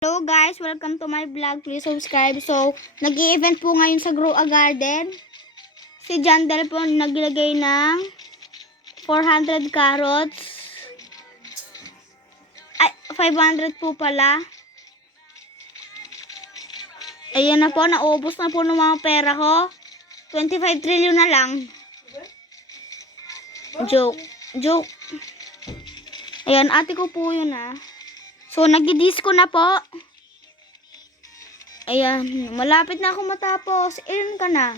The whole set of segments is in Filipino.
Hello guys, welcome to my vlog. Please subscribe. So, nag-i-event po ngayon sa Grow a Garden. Si Jandel po naglagay ng 400 carrots. Ay, 500 po pala. Ayan na po, naubos na po ng mga pera ko. 25 trillion na lang. Joke. Ayan, ate ko po yun ah. So, nag-disco na po. Ayan, malapit na ako matapos. Ilan ka na?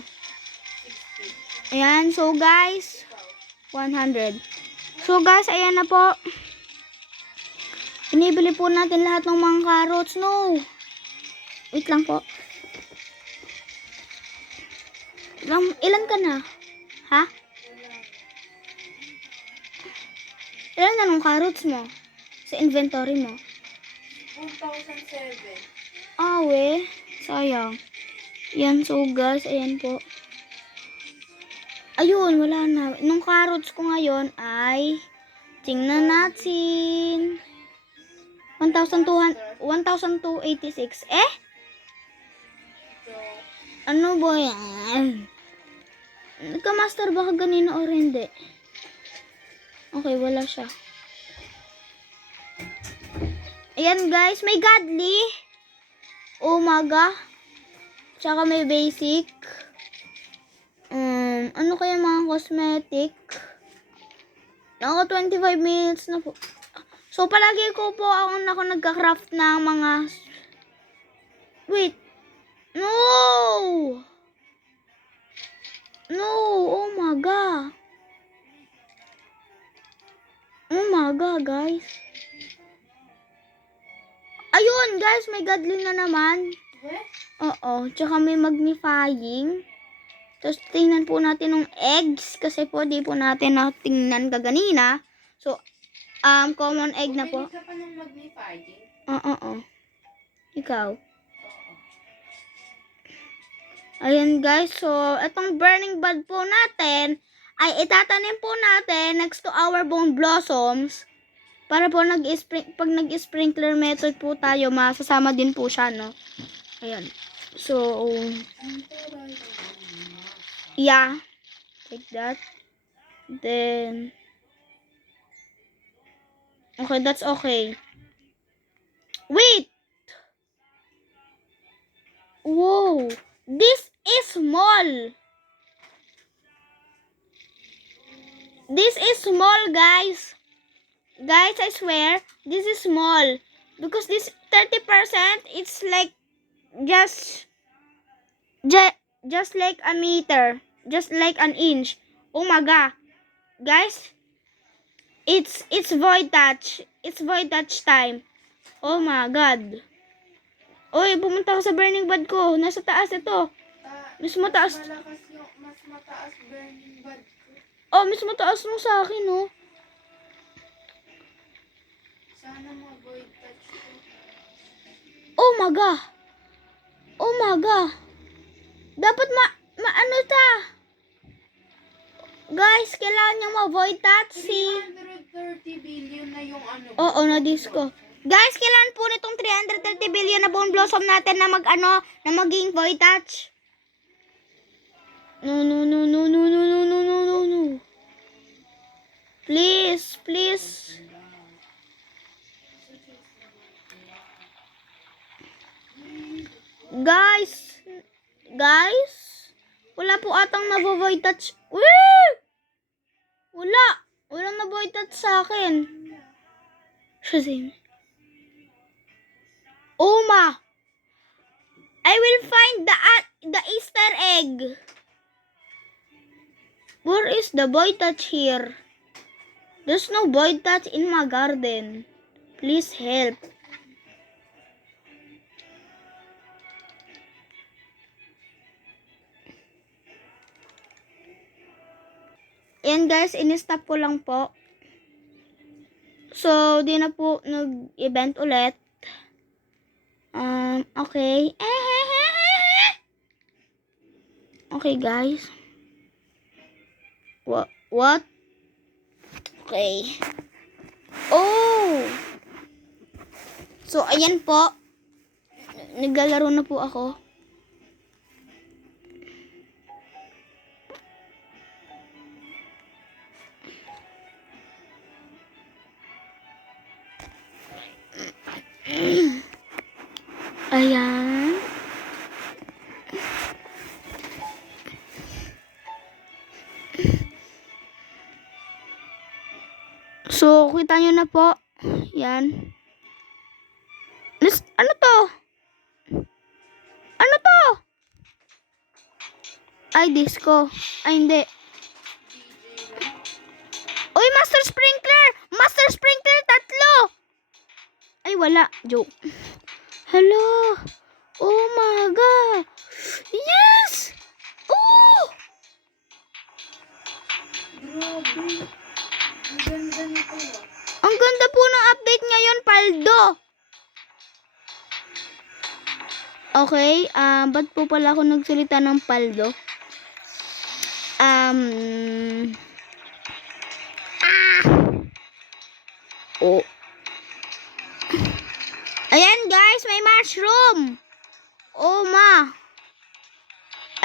Ayan, so guys, 100. So guys, ayan na po. Inibili po natin lahat ng mga carrots. No. Wait lang po. Ilan ka na? Ha? Ilan na ng carrots mo? Sa inventory mo? 2007. Ah, we. Sayang. Yan, so guys, ayan po. Ayun, wala na. Nung carrots ko ngayon ay, tingnan natin. 1,286. Eh? Ano ba yan? Nagka-master ba ka ganina o hindi? Okay, wala siya. Ayan guys, may godly. Umaga. Tsaka may basic. Ano kaya mga cosmetic? Naka 25 minutes na po. So, palagi ko po ako nagka-craft ng mga... Wait. No! No! Oh my God. Oh my God, guys. Ayun, guys. May godly na naman. Oo. Tsaka may magnifying. Tapos, tingnan po natin ng eggs. Kasi po, di po natin natingnan kaganina. So, common egg na po. Bumili ka pa ng magnifying? Oo. Ikaw. Ayan guys. So, itong burning bud po natin ay itatanim po natin next to our bone blossoms. Para po pag nag-sprinkler method po tayo, masasama din po siya, no? Ayan. So, yeah. Take that. Then, okay, that's okay. Wait! Whoa! This is small. This is small, guys. Guys, I swear, this is small. Because this 30%, it's like just like a meter. Just like an inch. Oh my God. Guys, it's void touch. It's void touch time. Oh my God. Oy, pumunta ako sa burning bud ko. Nasa taas ito. Mas mataas. Mas mataas burning bud ko. Oh, mas mataas nung sa akin, oh. Sana ma-void touch ko. Oh my God. Oh my God. Dapat ano ta? Guys, kailangan niya ma-void touch si... 330 billion na yung ano. Oo, na-disco. Guys, kailangan po nitong 330 billion na bone blossom natin na na maging void touch. No. Please. Guys, wala po atang na-void touch. Walang na-void touch sa akin. Shazam. Oma, I will find the Easter egg. Where is the void touch here? There's no void touch in my garden. Please help. Ayan guys, in-stop ko lang po. So, di na po nag-event ulit. Okay. Okay guys. What? Okay. Oh! So, ayan po. Naglalaro na po ako. Ayan. So, kita nyo na po. Yan. Ano to? Ano to? Ay, disco. Ay, hindi. Uy, Master Sprinkler! Master Sprinkler, 3! Ay, wala. Joke. Hello. Oh my God. Yes! Oh! Grabe. Ang ganda nito ah. Ang ganda po ng update ngayon, Paldo. Okay, ba't po pala ako nagsalita ng Paldo? Oh. Ayan guys, may mushroom. Oh ma.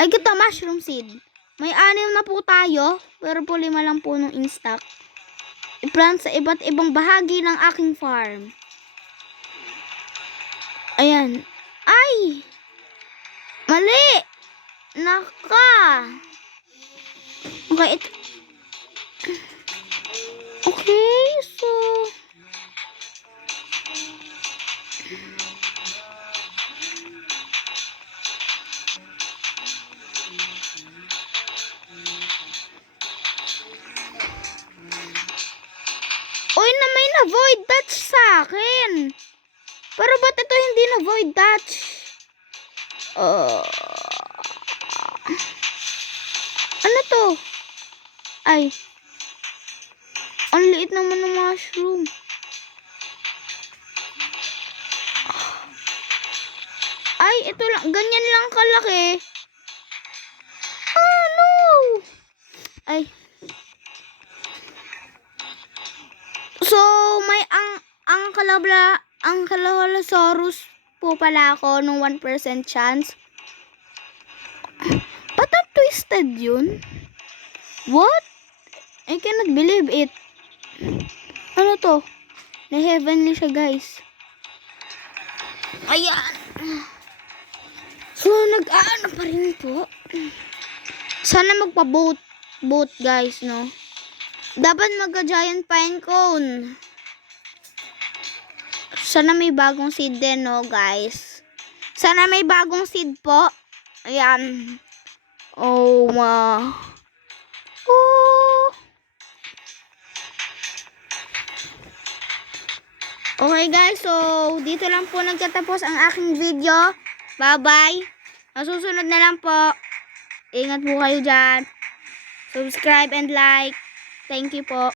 Ay, ito mushroom seed. May 6 na po tayo, pero po 5 lang po nung in-stock. I-plant sa iba't ibang bahagi ng aking farm. Ayan. Ay! Mali! Naka! Okay, ito. Okay, so... Uy, na may na-void touch sa akin. Pero ba't ito hindi na-void touch? Ano to? Ay. Ang liit naman ng mushroom. Ay, ito lang. Ganyan lang kalaki. Oh, no! Ay. So, may ang Kalahalasaurus po pala ako nung 1% chance. Ba't ang twisted yun? What? I cannot believe it. Ano to? Na-heavenly siya, guys. Ayan. So, nag-ano pa rin po. Sana magpa-boat, guys, no? Dapat magka-giant pine cone. Sana may bagong seed din, no, guys? Sana may bagong seed po. Ayan. Oh, ma. Oh. Okay, guys. So, dito lang po nagtatapos ang aking video. Bye-bye. Masusunod na lang po. Ingat po kayo dyan. Subscribe and like. Thank you po.